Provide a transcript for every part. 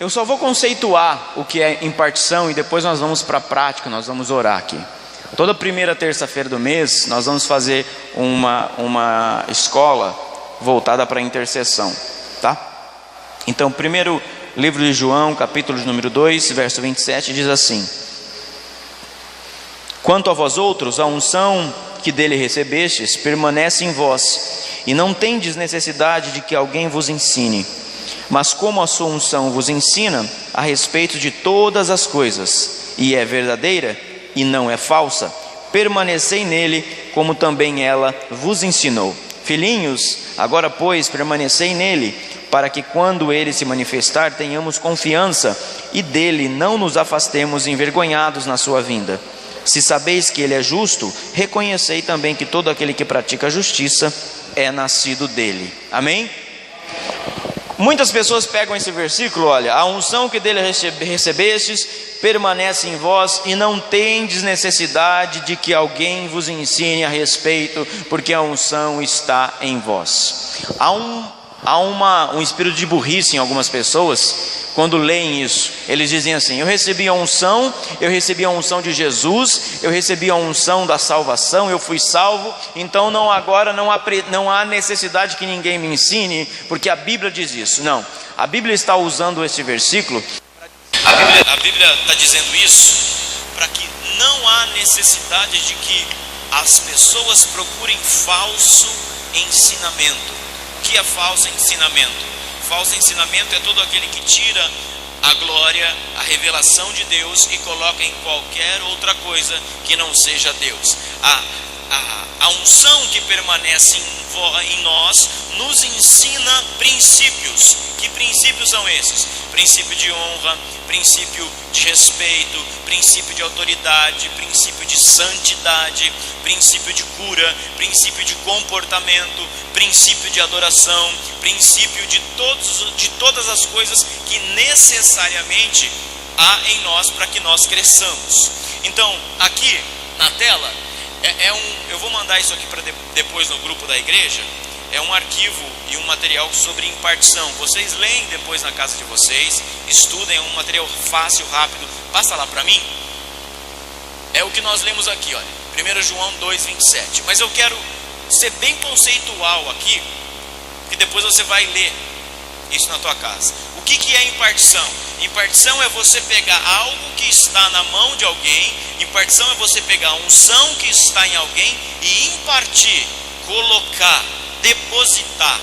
Eu só vou conceituar o que é impartição e depois nós vamos para a prática, nós vamos orar aqui. Toda primeira terça-feira do mês nós vamos fazer uma escola voltada para a intercessão, tá? Então, primeiro livro de João, capítulo de número 2, verso 27, diz assim: quanto a vós outros, a unção que dele recebestes permanece em vós, e não tendes necessidade de que alguém vos ensine. Mas como a sua unção vos ensina a respeito de todas as coisas, e é verdadeira e não é falsa, permanecei nele, como também ela vos ensinou. Filhinhos, agora pois permanecei nele, para que quando ele se manifestar tenhamos confiança, e dele não nos afastemos envergonhados na sua vinda. Se sabeis que ele é justo, reconhecei também que todo aquele que pratica a justiça é nascido dele. Amém? Muitas pessoas pegam esse versículo, olha, a unção que dele recebestes permanece em vós, e não tendes necessidade de que alguém vos ensine a respeito, porque a unção está em vós. Há um espírito de burrice em algumas pessoas quando leem isso. Eles dizem assim: eu recebi a unção de Jesus, eu recebi a unção da salvação, eu fui salvo, então agora não há necessidade que ninguém me ensine, porque a Bíblia diz isso. Não, a Bíblia está usando esse versículo, a Bíblia está dizendo isso para que não há necessidade de que as pessoas procurem falso ensinamento. O que é falso ensinamento? Falso ensinamento é todo aquele que tira a glória, a revelação de Deus e coloca em qualquer outra coisa que não seja Deus. A unção que permanece em nós nos ensina princípios. Que princípios são esses? Princípio de honra, princípio de respeito, princípio de autoridade, princípio de santidade, princípio de cura, princípio de comportamento, princípio de adoração, princípio de todas as coisas que necessariamente há em nós para que nós cresçamos. Então, aqui na tela, eu vou mandar isso aqui para depois no grupo da igreja. É um arquivo e um material sobre impartição. Vocês leem depois na casa de vocês, estudem, é um material fácil, rápido. Passa lá para mim. É o que nós lemos aqui, olha, 1 João 2,27. Mas eu quero ser bem conceitual aqui, que depois você vai ler isso na tua casa. O que é impartição? Impartição é você pegar algo que está na mão de alguém. Impartição é você pegar a unção que está em alguém e impartir, colocar, depositar.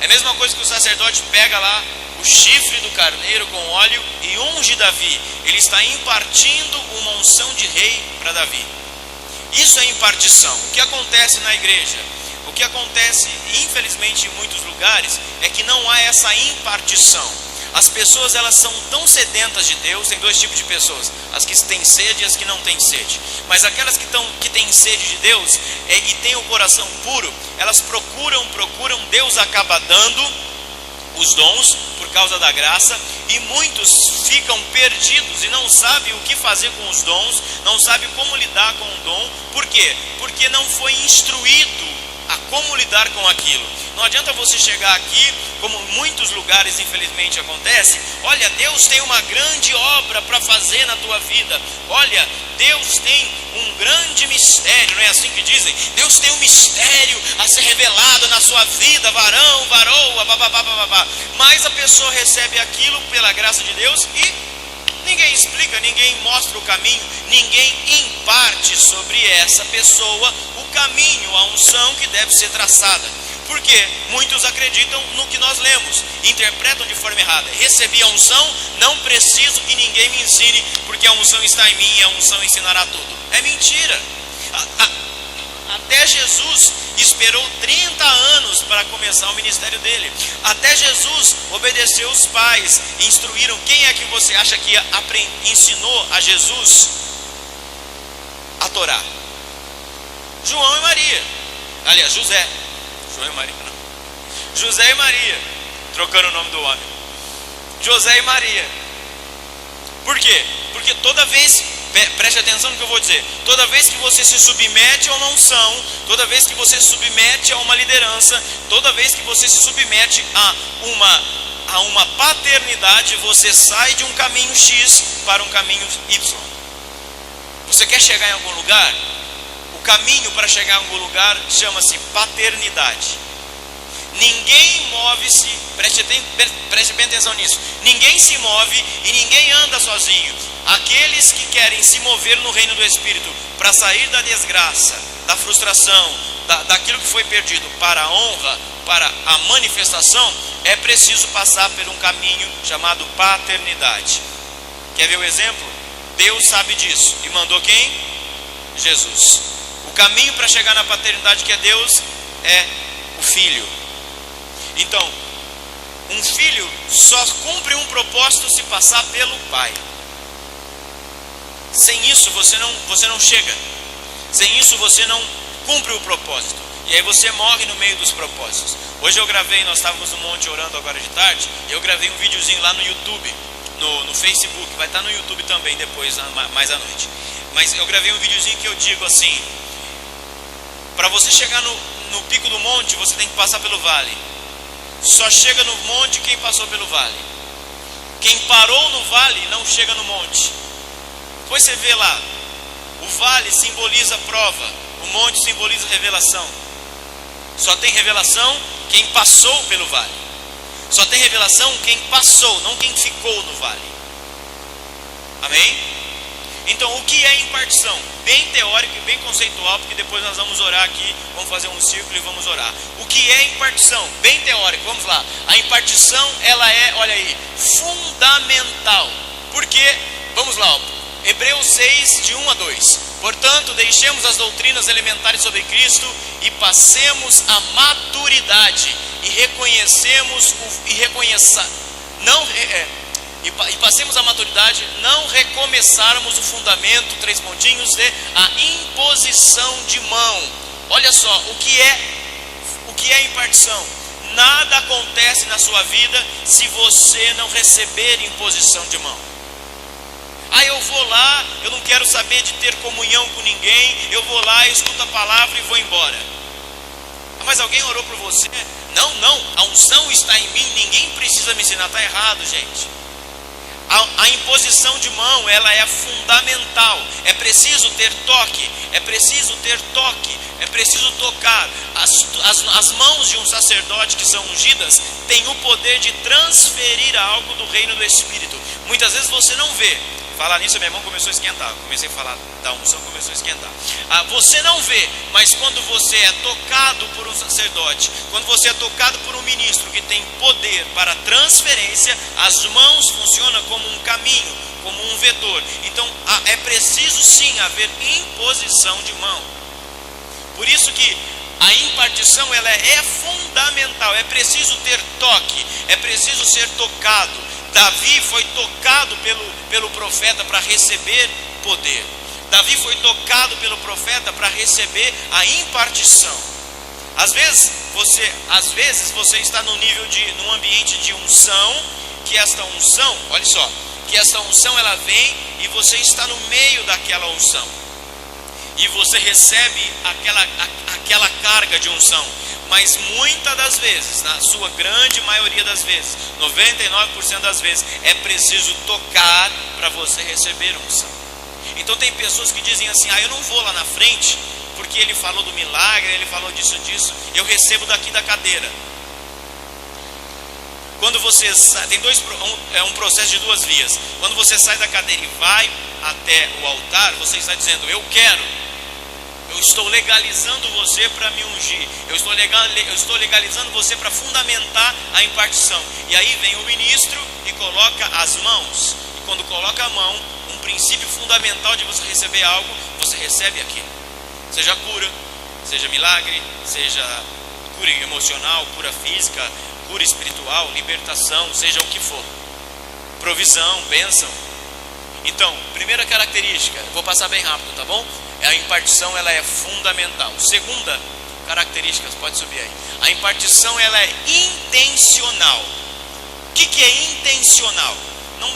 É a mesma coisa que o sacerdote pega lá o chifre do carneiro com óleo e unge Davi. Ele está impartindo uma unção de rei para Davi. Isso é impartição. O que acontece na igreja? O que acontece, infelizmente, em muitos lugares, é que não há essa impartição. As pessoas, elas são tão sedentas de Deus. Tem dois tipos de pessoas: as que têm sede e as que não têm sede. Mas aquelas que têm sede de Deus e têm o coração puro, elas procuram, Deus acaba dando os dons por causa da graça, e muitos ficam perdidos e não sabem o que fazer com os dons, não sabem como lidar com o dom. Por quê? Porque não foi instruído a como lidar com aquilo. Não adianta você chegar aqui, como muitos lugares infelizmente acontece: olha, Deus tem uma grande obra para fazer na tua vida, olha, Deus tem um grande mistério, não é assim que dizem? Deus tem um mistério a ser revelado na sua vida, varão, varoa, babá. Mas a pessoa recebe aquilo pela graça de Deus e ninguém explica, ninguém mostra o caminho, ninguém imparte sobre essa pessoa o caminho, a unção que deve ser traçada. Porque muitos acreditam no que nós lemos, interpretam de forma errada. Recebi a unção, não preciso que ninguém me ensine, porque a unção está em mim e a unção ensinará tudo. É mentira. Até Jesus esperou 30 anos para começar o ministério dele. Até Jesus obedeceu os pais, instruíram. Quem é que você acha que ensinou a Jesus a Torá? João e Maria. Aliás, José. João e Maria, não. José e Maria, trocando o nome do homem. José e Maria. Por quê? Porque toda vez, preste atenção no que eu vou dizer, toda vez que você se submete a uma unção, toda vez que você se submete a uma liderança, toda vez que você se submete a a uma paternidade, você sai de um caminho X para um caminho Y. Você quer chegar em algum lugar? O caminho para chegar em algum lugar chama-se paternidade. Ninguém move-se, preste bem atenção nisso, ninguém se move e ninguém anda sozinho. Aqueles que querem se mover no reino do Espírito para sair da desgraça, da frustração, daquilo que foi perdido para a honra, para a manifestação, é preciso passar por um caminho chamado paternidade. Quer ver o exemplo? Deus sabe disso e mandou quem? Jesus. O caminho para chegar na paternidade, que é Deus, é o Filho. Então, um filho só cumpre um propósito se passar pelo Pai. Sem isso você não chega. Sem isso você não cumpre o propósito. E aí você morre no meio dos propósitos. Hoje eu gravei, nós estávamos no monte orando agora de tarde. Eu gravei um videozinho lá no YouTube, no Facebook. Vai estar no YouTube também depois, mais à noite. Mas eu gravei um videozinho que eu digo assim: para você chegar no pico do monte, você tem que passar pelo vale. Só chega no monte quem passou pelo vale. Quem parou no vale não chega no monte. Depois você vê lá, o vale simboliza prova, o monte simboliza revelação. Só tem revelação quem passou pelo vale. Só tem revelação quem passou, não quem ficou no vale. Amém? Então, o que é impartição? Bem teórico e bem conceitual, porque depois nós vamos orar aqui, vamos fazer um círculo e vamos orar. O que é impartição? Bem teórico, vamos lá. A impartição, ela é, olha aí, fundamental. Porque, vamos lá, Hebreus 6, de 1 a 2. Portanto, deixemos as doutrinas elementares sobre Cristo e passemos a maturidade e passemos a maturidade, não recomeçarmos o fundamento, 3 pontinhos, de a imposição de mão. Olha só, o que é impartição? Nada acontece na sua vida se você não receber imposição de mão. Eu vou lá, eu não quero saber de ter comunhão com ninguém, eu vou lá, escuto a palavra e vou embora. Mas alguém orou por você? Não, a unção está em mim, ninguém precisa me ensinar. Está errado, gente. A imposição de mão, ela é fundamental. É preciso ter toque, é preciso tocar. As mãos de um sacerdote que são ungidas têm o poder de transferir algo do reino do Espírito. Muitas vezes você não vê. Falar nisso, minha mão começou a esquentar. Comecei a falar da unção, começou a esquentar. Você não vê, mas quando você é tocado por um sacerdote, quando você é tocado por um ministro que tem poder para transferência, as mãos funcionam como um caminho, como um vetor. Então é preciso sim haver imposição de mão. Por isso que a impartição, ela é fundamental. É preciso ter toque, é preciso ser tocado. Davi foi tocado pelo profeta para receber poder. Davi foi tocado pelo profeta para receber a impartição. Às vezes você está num ambiente de unção, que esta unção, olha só, que esta unção ela vem e você está no meio daquela unção. E você recebe aquela carga de unção. Mas muitas das vezes, na sua grande maioria das vezes, 99% das vezes, é preciso tocar para você receber unção. Então tem pessoas que dizem assim: eu não vou lá na frente, porque ele falou do milagre, ele falou disso, eu recebo daqui da cadeira. Quando você sai, é um processo de 2 vias. Quando você sai da cadeira e vai até o altar, você está dizendo: eu quero. Eu estou legalizando você para me ungir. Eu estou legalizando você para fundamentar a impartição. E aí vem o ministro e coloca as mãos. E quando coloca a mão, um princípio fundamental de você receber algo, você recebe aquilo. Seja cura, seja milagre, seja cura emocional, cura física, cura espiritual, libertação, seja o que for. Provisão, bênção. Então, primeira característica, vou passar bem rápido, tá bom? A impartição, ela é fundamental. Segunda característica, pode subir aí. A impartição, ela é intencional. O que é intencional?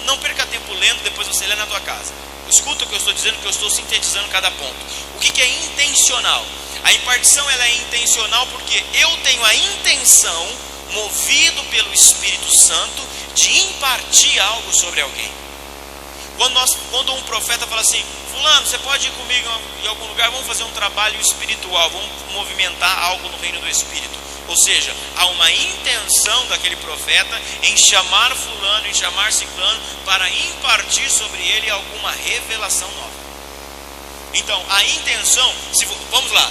Não perca tempo lendo, depois você lê na tua casa. Escuta o que eu estou dizendo, que eu estou sintetizando cada ponto. O que é intencional? A impartição, ela é intencional porque eu tenho a intenção movido pelo Espírito Santo de impartir algo sobre alguém. Quando um profeta fala assim: fulano, você pode ir comigo em algum lugar, vamos fazer um trabalho espiritual, vamos movimentar algo no reino do Espírito. Ou seja, há uma intenção daquele profeta em chamar fulano, em chamar ciclano, para impartir sobre ele alguma revelação nova. Então, a intenção, vamos lá,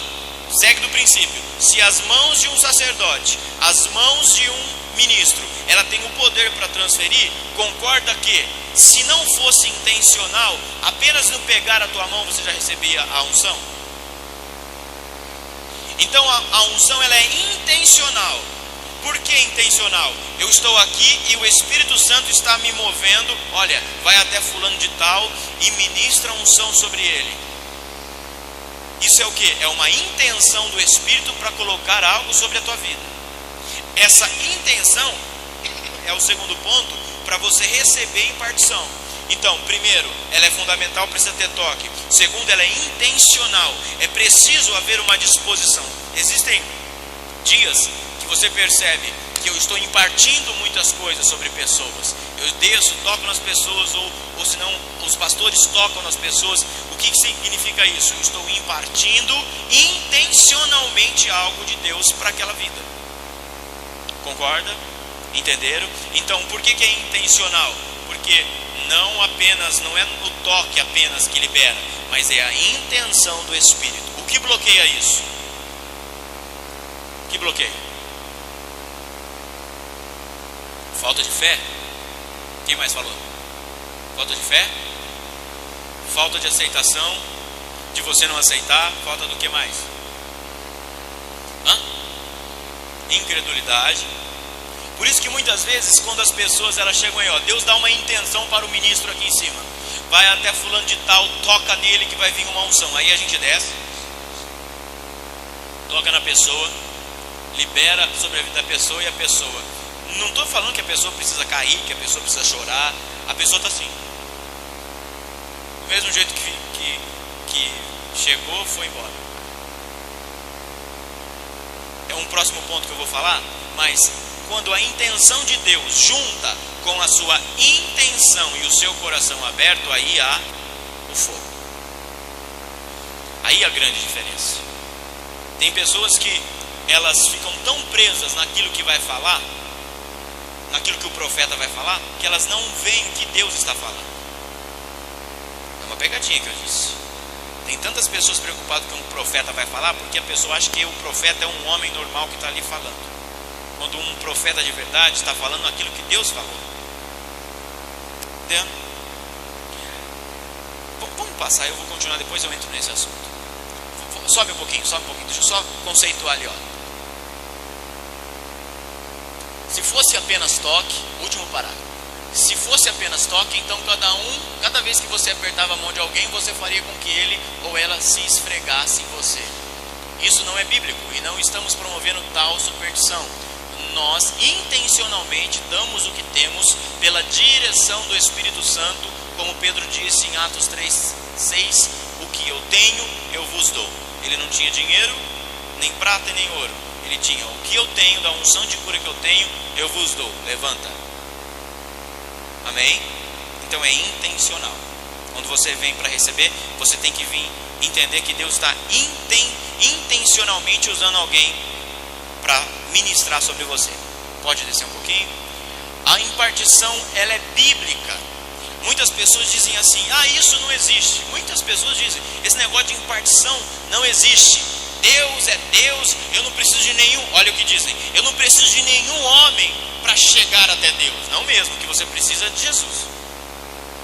segue do princípio: se as mãos de um sacerdote, as mãos de um ministro, ela tem o poder para transferir, concorda que, se não fosse intencional, apenas no pegar a tua mão você já recebia a unção? Então a unção, ela é intencional. Por que intencional? Eu estou aqui e o Espírito Santo está me movendo. Olha, vai até fulano de tal e ministra a unção sobre ele. Isso é o que? É uma intenção do Espírito para colocar algo sobre a tua vida. Essa intenção é o segundo ponto para você receber impartição. Então, primeiro, ela é fundamental, precisa ter toque. Segundo, ela é intencional. É preciso haver uma disposição. Existem dias que você percebe que eu estou impartindo muitas coisas sobre pessoas. Eu desço, toco nas pessoas, ou se não, os pastores tocam nas pessoas. O que significa isso? Eu estou impartindo intencionalmente algo de Deus para aquela vida. Concorda? Entenderam? Então, por que é intencional? Porque não é o toque apenas que libera, mas é a intenção do Espírito. O que bloqueia isso? O que bloqueia? Falta de fé? Quem mais falou? Falta de fé? Falta de aceitação? De você não aceitar? Falta do que mais? Incredulidade. Por isso que muitas vezes, quando as pessoas elas chegam aí, Deus dá uma intenção para o ministro aqui em cima, vai até fulano de tal, toca nele que vai vir uma unção. Aí a gente desce, toca na pessoa, libera sobre a vida da pessoa, e a pessoa, não estou falando que a pessoa precisa cair, que a pessoa precisa chorar, a pessoa está assim, do mesmo jeito que chegou, foi embora. É um próximo ponto que eu vou falar, mas quando a intenção de Deus junta com a sua intenção e o seu coração aberto, aí há o fogo. Aí a grande diferença. Tem pessoas que elas ficam tão presas naquilo que vai falar, naquilo que o profeta vai falar, que elas não veem o que Deus está falando. É uma pegadinha que eu disse. Tem tantas pessoas preocupadas com o que o profeta vai falar, porque a pessoa acha que o profeta é um homem normal que está ali falando. Quando um profeta de verdade está falando aquilo que Deus falou. Entendeu? Vamos passar, eu vou continuar, depois eu entro nesse assunto. Sobe um pouquinho, deixa eu só conceituar ali, Se fosse apenas toque, último parágrafo. Se fosse apenas toque, então cada vez que você apertava a mão de alguém, você faria com que ele ou ela se esfregasse em você. Isso não é bíblico e não estamos promovendo tal superstição. Nós intencionalmente damos o que temos pela direção do Espírito Santo, como Pedro disse em Atos 3:6, o que eu tenho eu vos dou. Ele não tinha dinheiro, nem prata e nem ouro. Ele tinha o que eu tenho, da unção de cura que eu tenho, eu vos dou. Levanta. Amém? Então é intencional. Quando você vem para receber, você tem que vir entender que Deus está intencionalmente usando alguém para ministrar sobre você. Pode descer um pouquinho? A impartição, ela é bíblica. Muitas pessoas dizem assim: isso não existe. Muitas pessoas dizem: esse negócio de impartição não existe. Deus é Deus, eu não preciso de nenhum, olha o que dizem, eu não preciso de nenhum homem para chegar até Deus. Não mesmo, que você precisa de Jesus.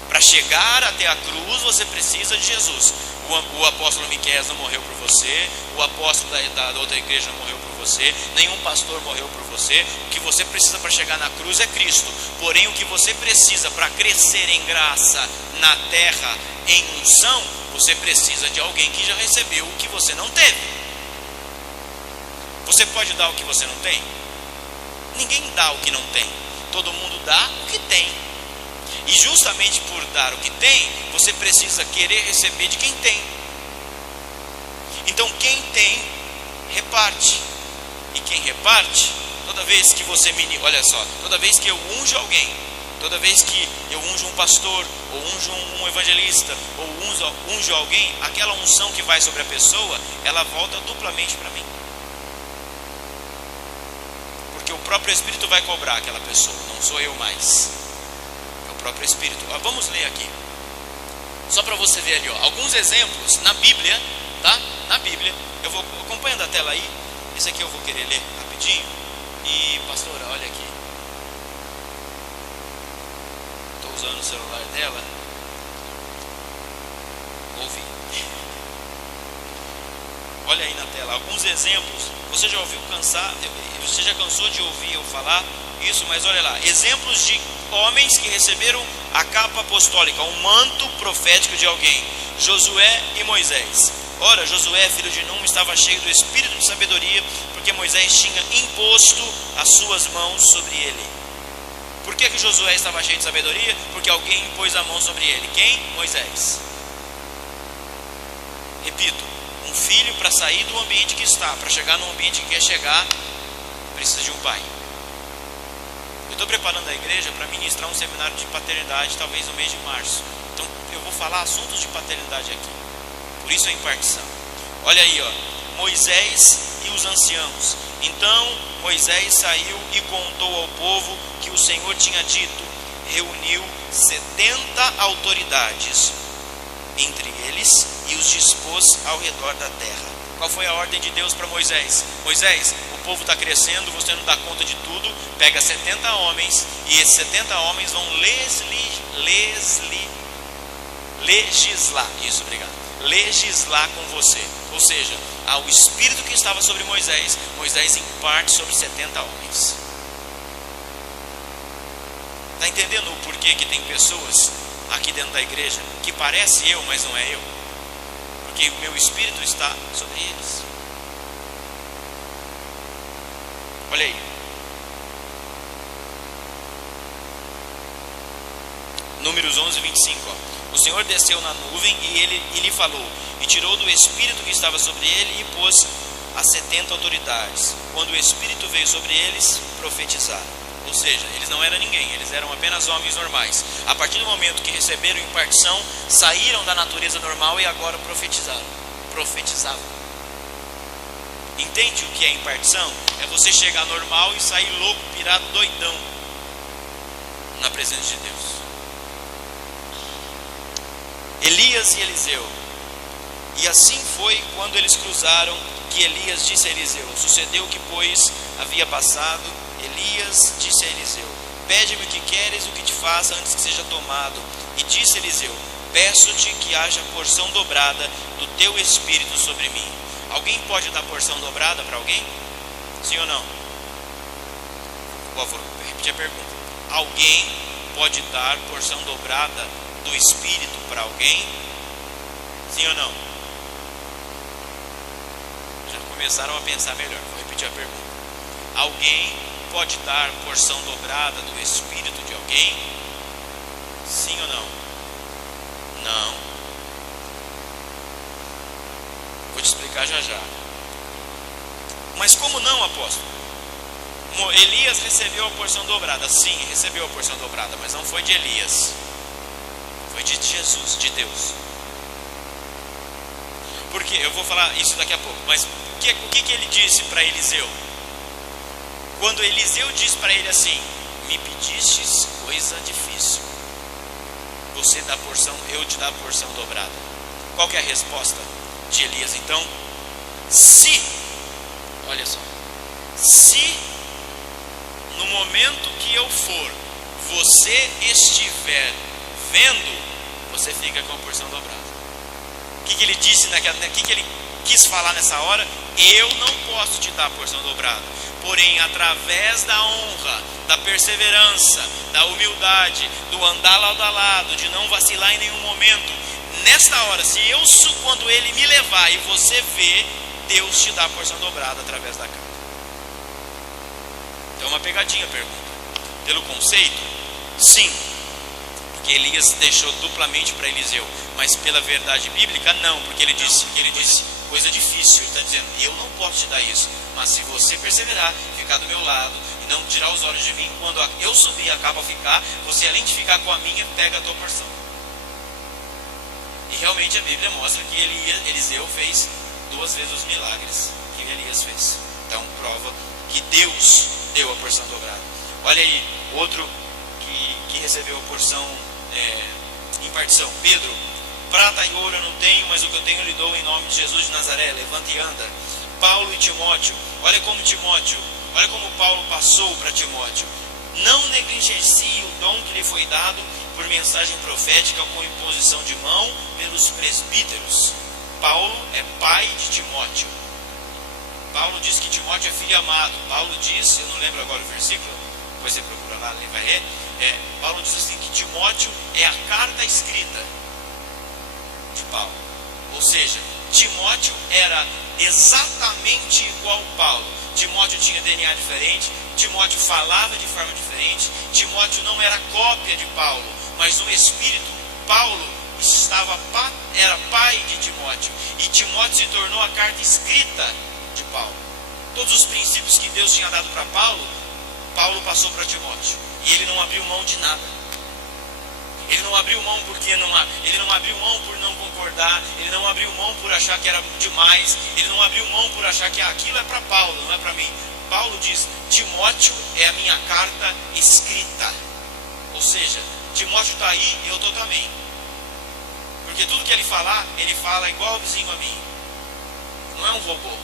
Para chegar até a cruz, você precisa de Jesus. O apóstolo Miqueias não morreu por você, o apóstolo da outra igreja não morreu por você, nenhum pastor morreu por você. O que você precisa para chegar na cruz é Cristo. Porém, o que você precisa para crescer em graça na terra, em unção, você precisa de alguém que já recebeu o que você não teve. Você pode dar o que você não tem? Ninguém dá o que não tem. Todo mundo dá o que tem. E justamente por dar o que tem, você precisa querer receber de quem tem. Então quem tem, reparte. E quem reparte, toda vez que você olha só, toda vez que eu unjo alguém, toda vez que eu unjo um pastor, ou unjo um evangelista, ou unjo alguém, aquela unção que vai sobre a pessoa, ela volta duplamente para mim. Porque o próprio Espírito vai cobrar aquela pessoa, não sou eu mais. É o próprio Espírito. Vamos ler aqui. Só para você ver ali, alguns exemplos na Bíblia, tá? Na Bíblia, eu vou acompanhando a tela aí. Esse aqui eu vou querer ler rapidinho. E pastora, olha aqui. Estou usando o celular dela. Ouvi. Olha aí na tela, alguns exemplos. Você já ouviu você já cansou de ouvir eu falar isso, mas olha lá, exemplos de homens que receberam a capa apostólica, um manto profético de alguém. Josué e Moisés. Ora, Josué, filho de Num, estava cheio do espírito de sabedoria, porque Moisés tinha imposto as suas mãos sobre ele. Por que Josué estava cheio de sabedoria? Porque alguém impôs a mão sobre ele. Quem? Moisés. Repito, um filho, para sair do ambiente que está, para chegar no ambiente que quer chegar, precisa de um pai. Eu estou preparando a igreja para ministrar um seminário de paternidade, talvez no mês de março. Então eu vou falar assuntos de paternidade aqui. Por isso a impartição. Olha aí, Moisés e os anciãos. Então Moisés saiu e contou ao povo que o Senhor tinha dito. Reuniu 70 autoridades entre eles e os dispôs ao redor da terra. Qual foi a ordem de Deus para Moisés? Moisés, o povo está crescendo, você não dá conta de tudo, pega 70 homens, e esses 70 homens vão legislar, isso, obrigado, legislar com você. Ou seja, o espírito que estava sobre Moisés, Moisés imparte sobre 70 homens. Está entendendo o porquê que tem pessoas aqui dentro da igreja que parece eu, mas não é eu? Porque o meu espírito está sobre eles. Olha aí. Números 11, 25. O Senhor desceu na nuvem e lhe falou, e tirou do espírito que estava sobre ele e pôs as 70 autoridades. Quando o espírito veio sobre eles, profetizaram. Ou seja, eles não eram ninguém, eles eram apenas homens normais. A partir do momento que receberam impartição, saíram da natureza normal e agora profetizavam. Entende o que é impartição? É você chegar normal e sair louco, pirado, doidão na presença de Deus. Elias e Eliseu. E assim foi quando eles cruzaram, que Elias disse a Eliseu. Sucedeu que, pois havia passado, Elias disse a Eliseu, pede-me o que queres, o que te faça antes que seja tomado. E disse Eliseu, peço-te que haja porção dobrada do teu espírito sobre mim. Alguém pode dar porção dobrada para alguém? Sim ou não? Vou repetir a pergunta. Alguém pode dar porção dobrada do espírito para alguém? Sim ou não? Já começaram a pensar melhor. Vou repetir a pergunta. Alguém pode dar porção dobrada do espírito de alguém? Sim ou não? Não. Vou te explicar já já. Mas como não, apóstolo? Elias recebeu a porção dobrada. Sim, recebeu a porção dobrada, mas não foi de Elias. Foi de Jesus, de Deus. Por quê? Eu vou falar isso daqui a pouco. Mas o que ele disse para Eliseu? Quando Eliseu disse para ele assim, me pedistes coisa difícil, você dá porção, eu te dou a porção dobrada. Qual que é a resposta de Elias então? Olha só, se no momento que eu for, você estiver vendo, você fica com a porção dobrada. O que ele disse naquela, o que ele quis falar nessa hora? Eu não posso te dar a porção dobrada, porém através da honra, da perseverança, da humildade, do andar lado a lado, de não vacilar em nenhum momento, nesta hora, quando ele me levar e você ver, Deus te dá a porção dobrada através da carne. Então é uma pegadinha a pergunta. Pelo conceito, sim, porque Elias deixou duplamente para Eliseu, mas pela verdade bíblica, não, porque ele disse, coisa difícil. Ele está dizendo, eu não posso te dar isso, mas se você perseverar, ficar do meu lado e não tirar os olhos de mim, quando eu subir e a capa ficar, você além de ficar com a minha, pega a tua porção. E realmente a Bíblia mostra que Eliseu fez 2 vezes os milagres que Elias fez. Então prova que Deus deu a porção dobrada. Olha aí, outro que recebeu a porção em partição. Pedro, prata e ouro eu não tenho, mas o que eu tenho lhe dou em nome de Jesus de Nazaré, levanta e anda. Paulo e Timóteo, olha como Paulo passou para Timóteo. Não negligencie o dom que lhe foi dado por mensagem profética com imposição de mão pelos presbíteros. Paulo é pai de Timóteo. Paulo diz que Timóteo é filho amado. Paulo diz, eu não lembro agora o versículo, depois você procura lá, vai ler. Paulo diz assim que Timóteo é a carta escrita de Paulo. Ou seja, Timóteo era exatamente igual a Paulo. Timóteo tinha DNA diferente, Timóteo falava de forma diferente, Timóteo não era cópia de Paulo, mas no espírito, Paulo era pai de Timóteo, e Timóteo se tornou a carta escrita de Paulo. Todos os princípios que Deus tinha dado para Paulo, Paulo passou para Timóteo, e ele não abriu mão de nada. Ele não abriu mão ele não abriu mão por não concordar, ele não abriu mão por achar que era demais, ele não abriu mão por achar que aquilo é para Paulo, não é para mim. Paulo diz, Timóteo é a minha carta escrita. Ou seja, Timóteo está aí, eu estou também. Porque tudo que ele fala igualzinho a mim. Não é um robô,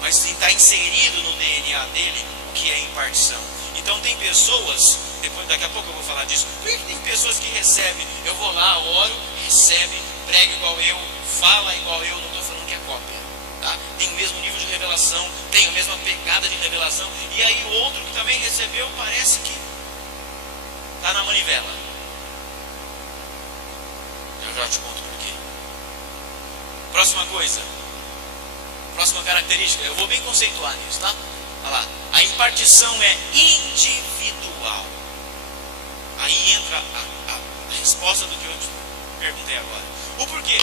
mas está inserido no DNA dele o que é impartição. Então tem pessoas, daqui a pouco eu vou falar disso, tem pessoas que recebem, eu vou lá, oro, recebe, prega igual eu, fala igual eu, não estou falando que é cópia, tá? Tem o mesmo nível de revelação, tem a mesma pegada de revelação, e aí o outro que também recebeu, parece que está na manivela. Eu já te conto por quê. Próxima coisa, próxima característica, eu vou bem conceituar nisso, tá? Olha lá, a impartição é individual. Aí entra a resposta do que eu te perguntei agora. O porquê?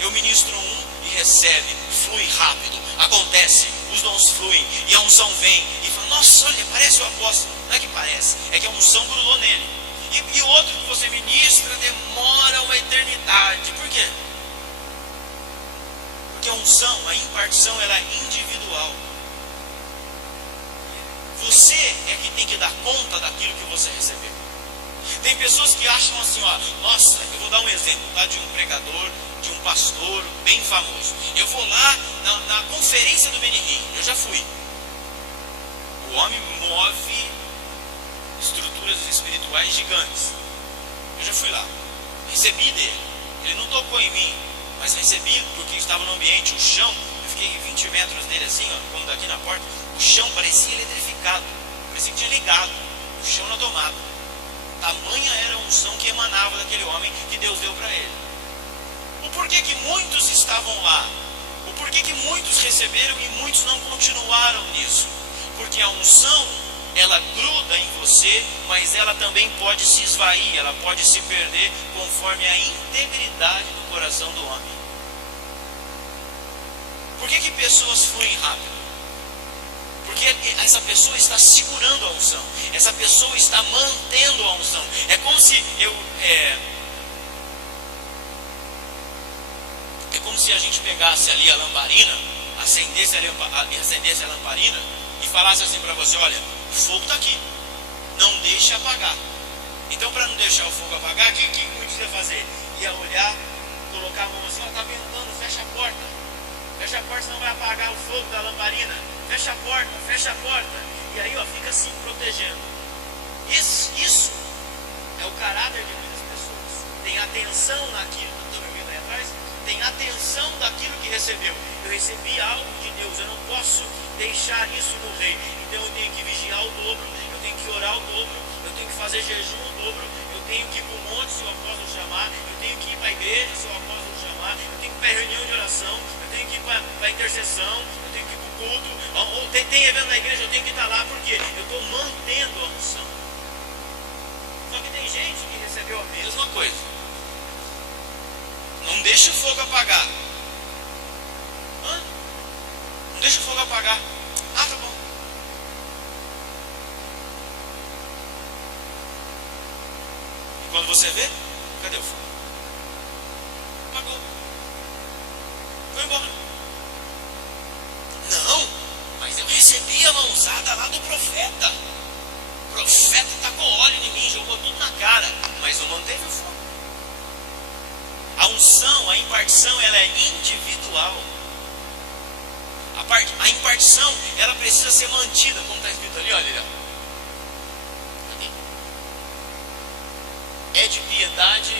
Eu ministro um e recebe, flui rápido, acontece, os dons fluem, e a unção vem, e fala, nossa, olha, parece o apóstolo. Não é que parece, é que a unção grudou nele. E o outro que você ministra demora uma eternidade. Por quê? Porque a unção, a impartição, ela é individual. Você é que tem que dar conta daquilo que você recebeu. Tem pessoas que acham assim, ó, nossa, eu vou dar um exemplo, tá, de um pregador, de um pastor bem famoso. Eu vou lá na conferência do Benihim, eu já fui. O homem move estruturas espirituais gigantes. Eu já fui lá, recebi dele. Ele não tocou em mim, mas recebi porque estava no ambiente, o chão, eu fiquei 20 metros dele assim, ó, como daqui na porta. O chão parecia eletrificado, parecia que tinha ligado o chão na tomada. Tamanha era a unção que emanava daquele homem que Deus deu para ele. O porquê que muitos estavam lá? O porquê que muitos receberam e muitos não continuaram nisso? Porque a unção, ela gruda em você, mas ela também pode se esvair, ela pode se perder conforme a integridade do coração do homem. Por que pessoas fluem rápido? Porque essa pessoa está segurando a unção. Essa pessoa está mantendo a unção. É como se é como se a gente pegasse ali a lamparina, acendesse a lamparina e falasse assim para você, olha, o fogo está aqui, não deixe apagar. Então, para não deixar o fogo apagar, o que muitos iam fazer? Ia olhar, colocar a mão assim, está ventando, fecha a porta. Fecha a porta, senão vai apagar o fogo da lamparina. Fecha a porta, fecha a porta. E aí, ó, fica assim, protegendo. Isso é o caráter de muitas pessoas. Tem atenção naquilo, estão me ouvindo aí atrás? Tem atenção daquilo que recebeu. Eu recebi algo de Deus, eu não posso deixar isso morrer. Então eu tenho que vigiar o dobro, eu tenho que orar o dobro, eu tenho que fazer jejum o dobro, eu tenho que ir para o monte se o apóstolo chamar, eu tenho que ir para a igreja se o apóstolo chamar, eu tenho que ir para a reunião de oração, eu tenho que ir para a intercessão, eu tenho que ir para o culto, ou tem evento na igreja, eu tenho que estar lá, porque eu estou mantendo a unção. Só que tem gente que recebeu a mesma coisa. Não deixa o fogo apagar. Hã? Não deixa o fogo apagar. Ah, tá bom. E quando você vê, cadê o fogo? Apagou. Foi embora. Não, mas eu recebi a mãozada lá do profeta. O profeta tacou óleo em mim, jogou tudo na cara, mas não manteve o fogo. A unção, a impartição, ela é individual. A impartição, ela precisa ser mantida, como está escrito ali, olha. É de piedade.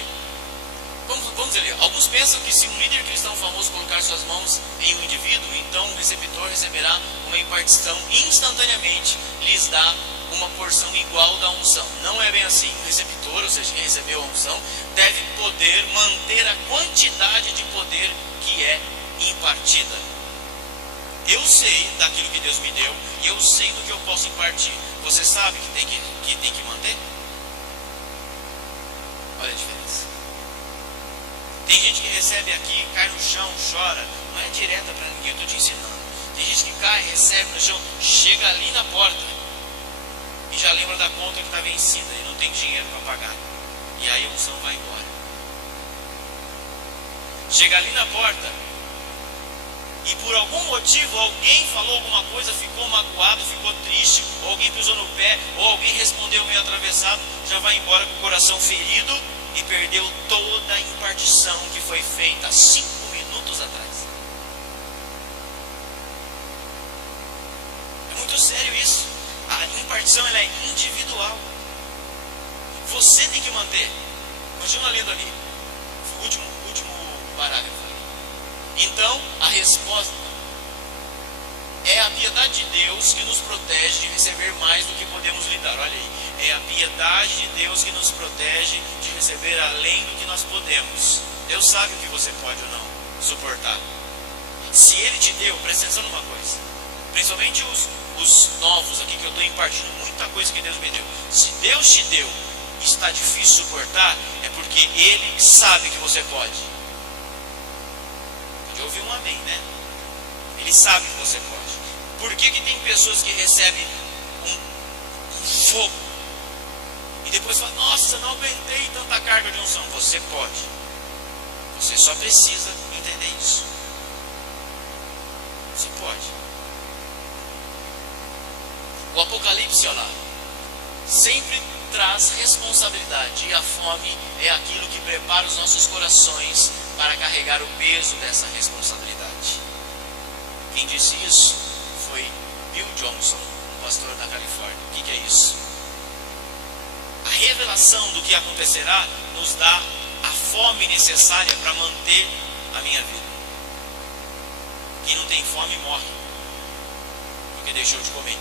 Vamos dizer, alguns pensam que se um líder cristão famoso colocar suas mãos em um indivíduo, então o receptor receberá uma impartição instantaneamente, lhes dá uma porção igual da unção. Não é bem assim. O receptor, ou seja, quem recebeu a unção, deve poder manter a quantidade de poder que é impartida. Eu sei daquilo que Deus me deu e eu sei do que eu posso impartir. Você sabe que tem que manter? Olha a diferença. Tem gente que recebe aqui, cai no chão, chora. Não é direta para ninguém, eu estou te ensinando. Tem gente que cai, recebe no chão, chega ali na porta e já lembra da conta que está vencida e não tem dinheiro para pagar. E aí a unção vai embora. Chega ali na porta e por algum motivo alguém falou alguma coisa, ficou magoado, ficou triste, ou alguém pisou no pé, ou alguém respondeu meio atravessado, já vai embora com o coração ferido e perdeu toda a impartição que foi feita 5 minutos atrás. É muito sério isso. A impartição, ela é individual. Você tem que manter. Continua lendo ali. O último parágrafo ali. Então, a resposta é a piedade de Deus que nos protege de receber mais do que podemos lhe dar. Olha aí. É a piedade de Deus que nos protege de receber além do que nós podemos. Deus sabe o que você pode ou não suportar. Se Ele te deu, presta atenção numa coisa. Principalmente os novos aqui, que eu estou impartindo muita coisa que Deus me deu. Se Deus te deu e está difícil suportar, é porque Ele sabe que você pode. Pode ouvir um amém, né? Ele sabe que você pode. Por que tem pessoas que recebem um fogo e depois falam, nossa, não aguentei tanta carga de unção? Você pode. Você só precisa entender isso. Você pode. O Apocalipse, olha lá, sempre traz responsabilidade, e a fome é aquilo que prepara os nossos corações para carregar o peso dessa responsabilidade. Quem disse isso foi Bill Johnson, um pastor da Califórnia. O que é isso? A revelação do que acontecerá nos dá a fome necessária para manter a minha vida. Quem não tem fome morre, porque deixou de comer.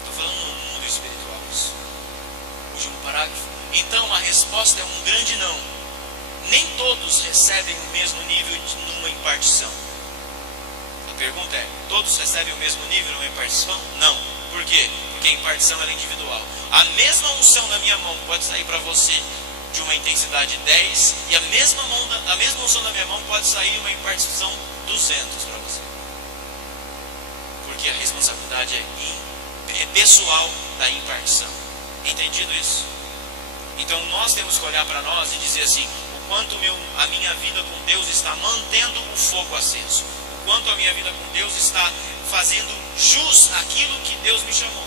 Estou falando no mundo espiritual isso. Último parágrafo. Então a resposta é um grande não. Nem todos recebem o mesmo nível numa impartição. A pergunta é, todos recebem o mesmo nível numa impartição? Não. Por quê? Porque a impartição é individual. A mesma unção na minha mão pode sair para você de uma intensidade 10, e a mesma unção na minha mão pode sair uma impartição 200 para você. Porque a responsabilidade é pessoal da impartição. Entendido isso? Então nós temos que olhar para nós e dizer assim, o quanto a minha vida com Deus está mantendo o fogo aceso, o quanto a minha vida com Deus está fazendo jus àquilo que Deus me chamou.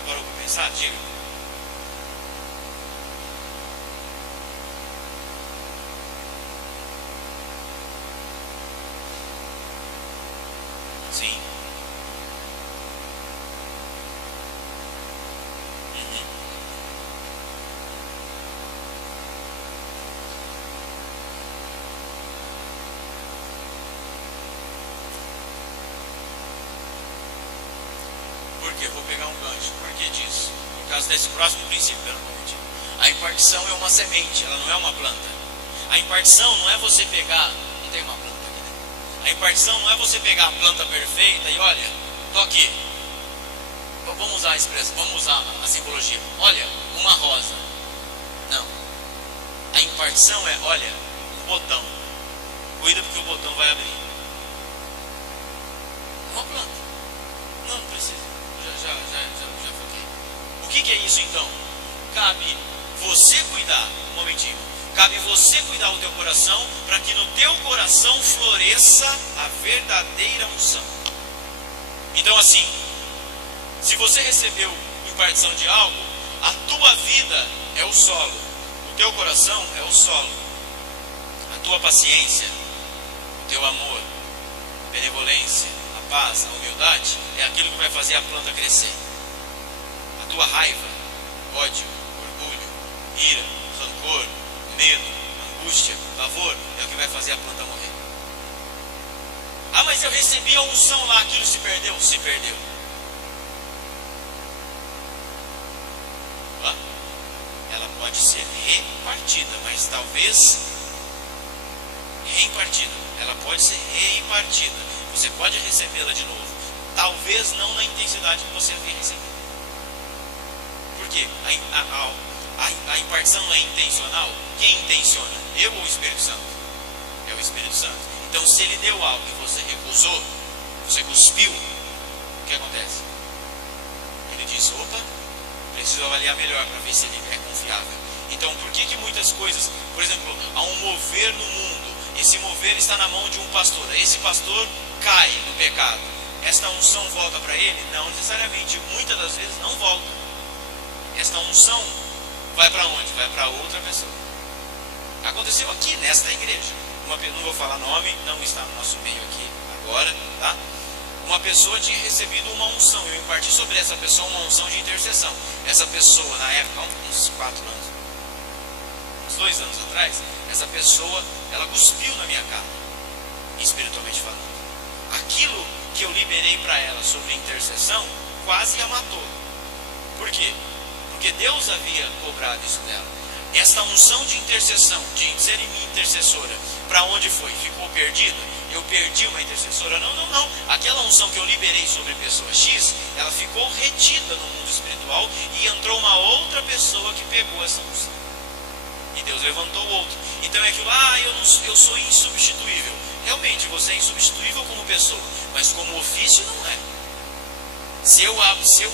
Agora eu vou pensar, diga. Sim. Por quê? Vou pegar um gancho. Por que disso? Por causa desse próximo princípio, pelo momento. A impartição é uma semente, ela não é uma planta. A impartição não é você pegar... Não tem uma planta aqui, né? A impartição não é você pegar a planta perfeita e olha, tô aqui. Vamos usar a expressão, vamos usar a simbologia. Olha, uma rosa. Não. A impartição é, olha, um botão. Cuida porque o botão vai abrir. Uma planta. Não precisa. Já foquei. O que é isso então? Cabe você cuidar. Um momentinho. Cabe você cuidar do teu coração, para que no teu coração floresça a verdadeira unção. Então assim, se você recebeu impartição de algo, a tua vida é o solo, o teu coração é o solo, a tua paciência, o teu amor, a benevolência, a paz, a humildade, é aquilo que vai fazer a planta crescer. A tua raiva, ódio, orgulho, ira, rancor, medo, angústia, pavor, é o que vai fazer a planta morrer. Ah, mas eu recebi a unção lá, aquilo se perdeu? Se perdeu. Ela pode ser repartida, mas talvez reimpartida. Ela pode ser reimpartida. Você pode recebê-la de novo. Talvez não na intensidade que você havia recebido. Por quê? A impartição não é intencional. Quem intenciona? Eu ou o Espírito Santo? É o Espírito Santo. Então, se ele deu algo e você recusou, você cuspiu, o que acontece? Ele diz: opa, preciso avaliar melhor para ver se ele é confiável. Então, por que muitas coisas, por exemplo, há um mover no mundo, esse mover está na mão de um pastor, esse pastor cai no pecado, esta unção volta para ele? Não necessariamente, muitas das vezes não volta. Esta unção vai para onde? Vai para outra pessoa. Aconteceu aqui nesta igreja, não vou falar nome, não está no nosso meio aqui agora, tá? Uma pessoa tinha recebido uma unção, eu imparti sobre essa pessoa uma unção de intercessão. Essa pessoa, na época, uns 4 anos, uns 2 anos atrás, essa pessoa, ela cuspiu na minha cara, espiritualmente falando. Aquilo que eu liberei para ela sobre intercessão, quase a matou. Por quê? Porque Deus havia cobrado isso dela. Esta unção de intercessão, de ser intercessora, para onde foi? Ficou perdida? Eu perdi uma intercessora? Não. Aquela unção que eu liberei sobre a pessoa X, ela ficou retida no mundo espiritual e entrou uma outra pessoa que pegou essa unção. E Deus levantou outro. Então é aquilo, eu sou insubstituível. Realmente, você é insubstituível como pessoa, mas como ofício não é. Se eu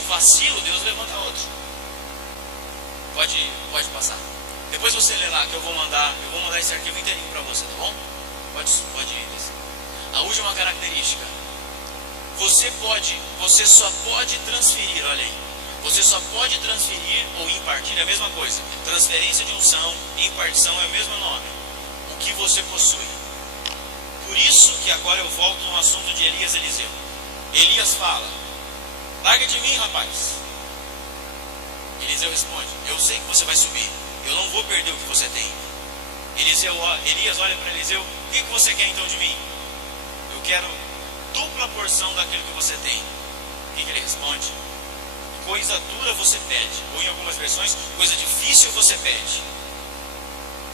vacilo, Deus levanta outro. Pode passar. Depois você lê lá que eu vou mandar esse arquivo inteirinho para você, tá bom? Pode ir. A última característica. Você só pode transferir, olha aí. Você só pode transferir ou impartir, é a mesma coisa. Transferência de unção e impartição é o mesmo nome. O que você possui. Por isso que agora eu volto no assunto de Elias e Eliseu. Elias fala: larga de mim, rapaz. Eliseu responde: eu sei que você vai subir. Eu não vou perder o que você tem. Elias olha para Eliseu: o que você quer então de mim? Eu quero dupla porção daquilo que você tem. O que ele responde? Coisa dura você pede. Ou em algumas versões, coisa difícil você pede.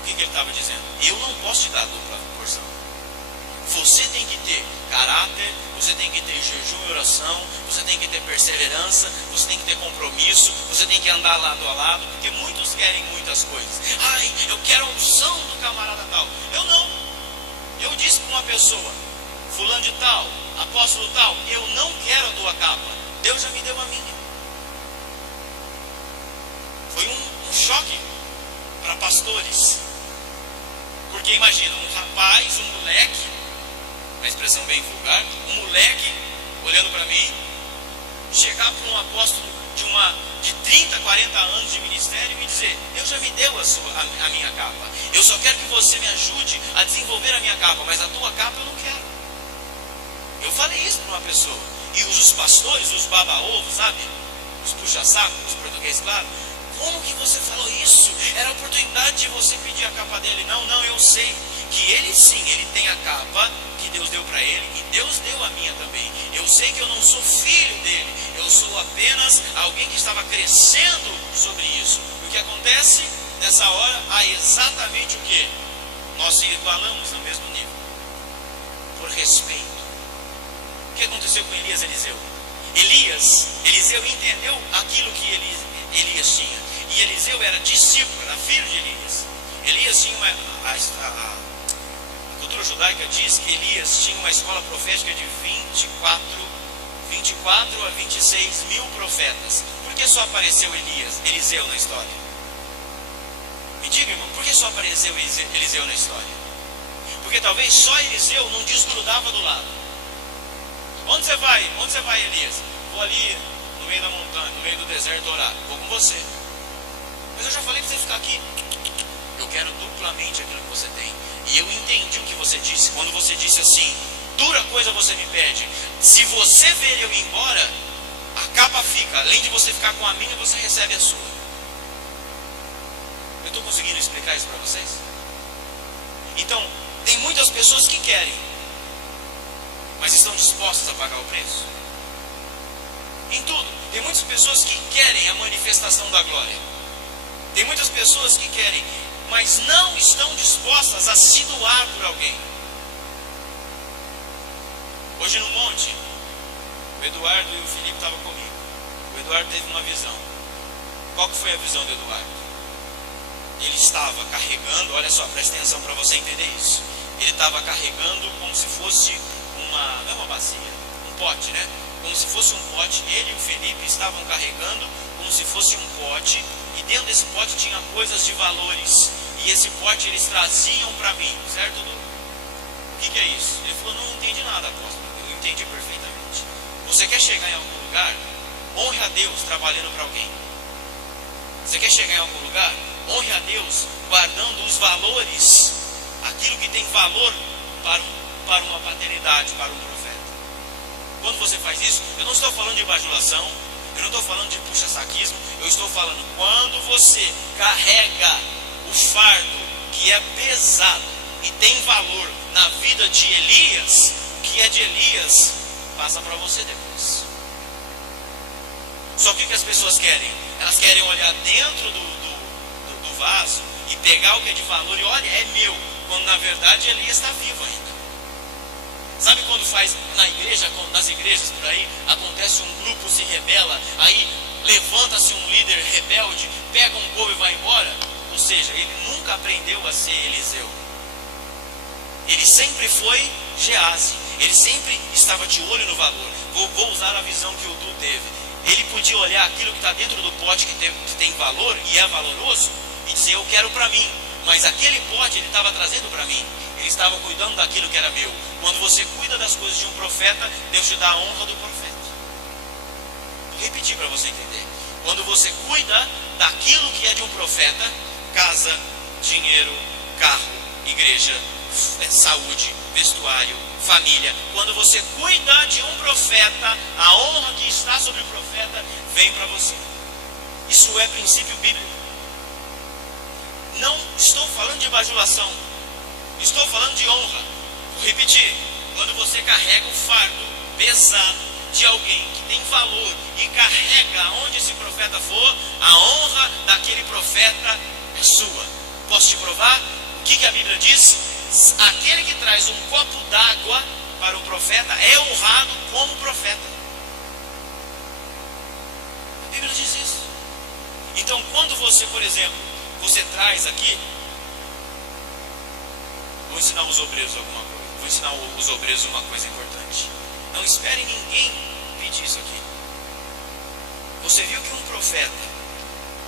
O que ele estava dizendo? Eu não posso te dar dupla porção. Você tem que ter caráter, você tem que ter jejum e oração, você tem que ter perseverança, você tem que ter compromisso, você tem que andar lado a lado, porque muitos querem muitas coisas. Eu quero a unção do camarada tal. Eu não. Eu disse para uma pessoa: fulano de tal, apóstolo tal, eu não quero a tua capa. Deus já me deu a minha. Foi um choque para pastores. Porque imagina, um rapaz, um moleque, uma expressão bem vulgar, um moleque olhando para mim, chegar para um apóstolo de 30, 40 anos de ministério e me dizer: eu já me deu a minha capa, eu só quero que você me ajude a desenvolver a minha capa, mas a tua capa eu não quero. Eu falei isso para uma pessoa, e os pastores, os baba-ovos, sabe, os puxa-saco, os portugueses, claro: como que você falou isso? Era a oportunidade de você pedir a capa dele. Não, eu sei que ele sim, ele tem a capa que Deus deu para ele, e Deus deu a minha também. Eu sei que eu não sou filho dele, eu sou apenas alguém que estava crescendo sobre isso. E o que acontece nessa hora? Há exatamente o que? Nós se igualamos no mesmo nível, por respeito. O que aconteceu com Elias e Eliseu? Eliseu entendeu aquilo que Elias tinha. E Eliseu era discípulo, era filho de Elias. Elias tinha a cultura judaica diz que Elias tinha uma escola profética de 24 a 26 mil profetas. Por que só apareceu Eliseu na história? Me diga, irmão, por que só apareceu Eliseu na história? Porque talvez só Eliseu não desgrudava do lado. Onde você vai? Onde você vai, Elias? Vou ali no meio da montanha, no meio do deserto orar. Vou com você. Mas eu já falei para você ficar aqui. Eu quero duplamente aquilo que você tem. E eu entendi o que você disse. Quando você disse assim, dura coisa você me pede. Se você ver eu ir embora, a capa fica. Além de você ficar com a minha, você recebe a sua. Eu estou conseguindo explicar isso para vocês? Então, tem muitas pessoas que querem, mas estão dispostas a pagar o preço. Em tudo. Tem muitas pessoas que querem a manifestação da glória. Tem muitas pessoas que querem, mas não estão dispostas a se doar por alguém. Hoje no monte, o Eduardo e o Felipe estavam comigo. O Eduardo teve uma visão. Qual que foi a visão do Eduardo? Ele estava carregando, olha só, presta atenção para você entender isso. Ele estava carregando como se fosse não é uma bacia, um pote, né? Como se fosse um pote. Ele e o Felipe estavam carregando como se fosse um pote. E dentro desse pote tinha coisas de valores. E esse pote eles traziam para mim, certo, Dudu? O que é isso? Ele falou, não entendi nada, apóstolo. Eu entendi perfeitamente. Você quer chegar em algum lugar? Honre a Deus trabalhando para alguém. Você quer chegar em algum lugar? Honre a Deus guardando os valores, aquilo que tem valor para uma paternidade, para um profeta. Quando você faz isso, eu não estou falando de bajulação, eu não estou falando de puxa-saquismo, eu estou falando quando você carrega o fardo que é pesado e tem valor na vida de Elias, o que é de Elias passa para você depois. Só que o que as pessoas querem? Elas querem olhar dentro do vaso e pegar o que é de valor e olha, é meu, quando na verdade Elias está vivo ainda. Sabe quando faz na igreja, nas igrejas por aí, acontece um grupo se rebela, aí levanta-se um líder rebelde, pega um povo e vai embora? Ou seja, ele nunca aprendeu a ser Eliseu. Ele sempre foi Geazi, ele sempre estava de olho no valor. Vou usar a visão que o Du teve. Ele podia olhar aquilo que está dentro do pote que tem valor e é valoroso e dizer, eu quero para mim. Mas aquele pote ele estava trazendo para mim. Ele estava cuidando daquilo que era meu. Quando você cuida das coisas de um profeta, Deus te dá a honra do profeta. Vou repetir para você entender. Quando você cuida daquilo que é de um profeta, casa, dinheiro, carro, igreja, saúde, vestuário, família. Quando você cuida de um profeta, a honra que está sobre o profeta vem para você. Isso é princípio bíblico. Não estou falando de bajulação. Estou falando de honra. Vou repetir. Quando você carrega um fardo pesado de alguém que tem valor e carrega aonde esse profeta for, a honra daquele profeta é sua. Posso te provar? O que a Bíblia diz? Aquele que traz um copo d'água para o profeta é honrado como profeta. A Bíblia diz isso. Então quando você, por exemplo, você traz aqui, vou ensinar os obreiros alguma coisa. Vou ensinar os obreiros uma coisa importante. Não espere ninguém pedir isso aqui. Você viu que um profeta,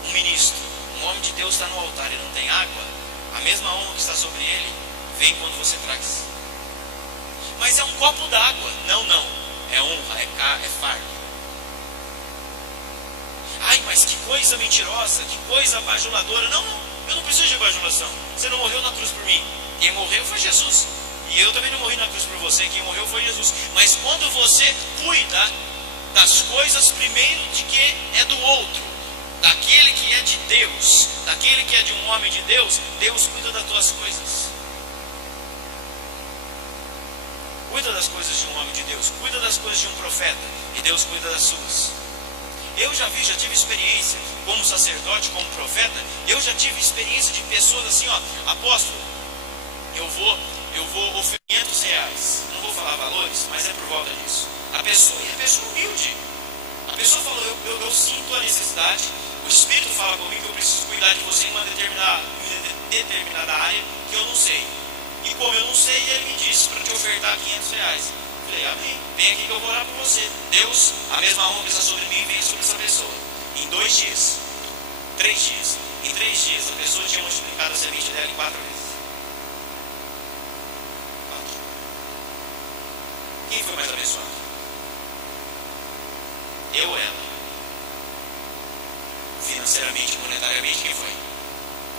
um ministro, um homem de Deus está no altar e não tem água? A mesma honra que está sobre ele vem quando você traz. Mas é um copo d'água. Não. É honra, é fardo. Ai, mas que coisa mentirosa, que coisa bajuladora. Não, eu não preciso de bajulação. Você não morreu na cruz por mim. Quem morreu foi Jesus. E eu também não morri na cruz por você. Quem morreu foi Jesus. Mas quando você cuida das coisas primeiro de que é do outro, daquele que é de Deus, daquele que é de um homem de Deus, Deus cuida das tuas coisas. Cuida das coisas de um homem de Deus, cuida das coisas de um profeta, e Deus cuida das suas. Eu já tive experiência como sacerdote, como profeta. Eu já tive experiência de pessoas assim, apóstolo, eu vou oferecer R$500. Não vou falar valores, mas é por volta disso. A pessoa humilde. A pessoa falou, eu sinto a necessidade, o Espírito fala comigo que eu preciso cuidar de você em uma determinada área que eu não sei. E como eu não sei, ele me disse para te ofertar R$500. Falei, amém, vem aqui que eu vou orar por você. Deus, a mesma honra que está sobre mim, vem sobre essa pessoa. Em 2 dias, 3 dias, em 3 dias, a pessoa tinha multiplicado a semente dela em 4 vezes. 4. Quem foi mais abençoado? Eu ou ela? Financeiramente, monetariamente, quem foi?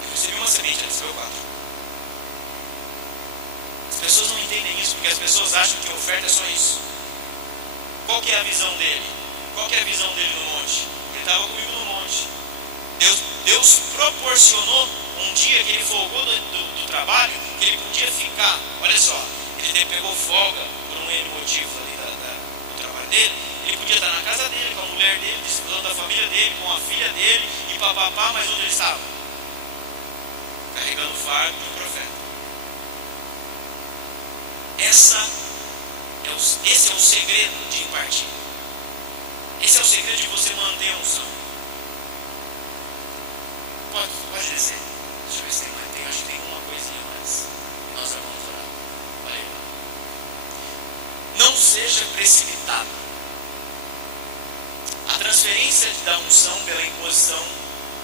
Eu recebi uma semente, ela recebeu 4. As pessoas não entendem isso, porque as pessoas acham que a oferta é só isso. Qual que é a visão dele? Qual que é a visão dele no monte? Ele estava comigo no monte. Deus proporcionou um dia que ele folgou do trabalho, que ele podia ficar. Olha só, ele pegou folga por um N motivo ali do trabalho dele. Ele podia estar na casa dele, com a mulher dele, desfrutando da família dele, com a filha dele, e papapá, mas onde ele estava? Carregando o fardo do profeta. Esse é o segredo de impartir. Esse é o segredo de você manter a unção. Pode descer. Deixa eu ver se tem mais. Acho que tem uma coisinha mais. Nós vamos orar. Valeu. Não seja precipitado. A transferência da unção pela imposição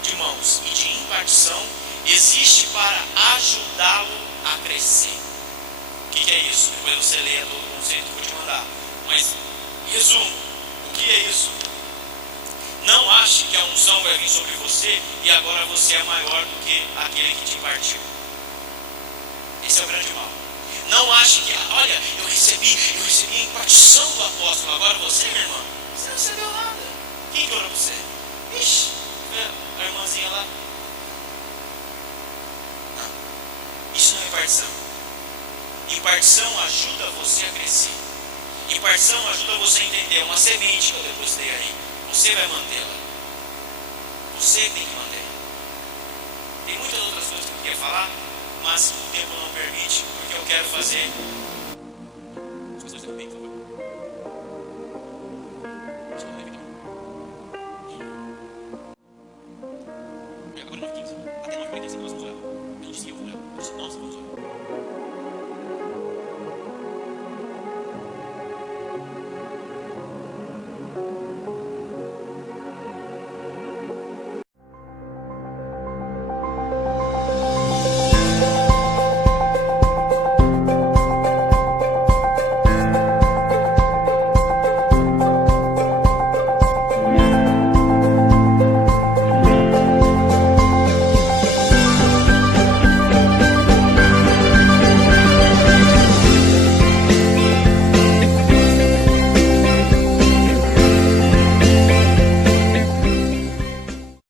de mãos e de impartição existe para ajudá-lo a crescer. O que é isso? Depois você lê todo o conceito que eu vou te mandar. Mas, resumo, o que é isso? Não ache que a unção vai vir sobre você e agora você é maior do que aquele que te impartiu. Esse é o grande mal. Não ache que, olha, eu recebi a impartição do apóstolo, agora você, minha irmã, você não recebeu nada. Quem que orou para você? Ixi, a irmãzinha lá. Não. Isso não é impartição. Impartição ajuda você a crescer. Impartição ajuda você a entender. Uma semente que eu depositei aí, você vai mantê-la. Você tem que manter. Tem muitas outras coisas que eu queria falar, mas o tempo não permite, porque eu quero fazer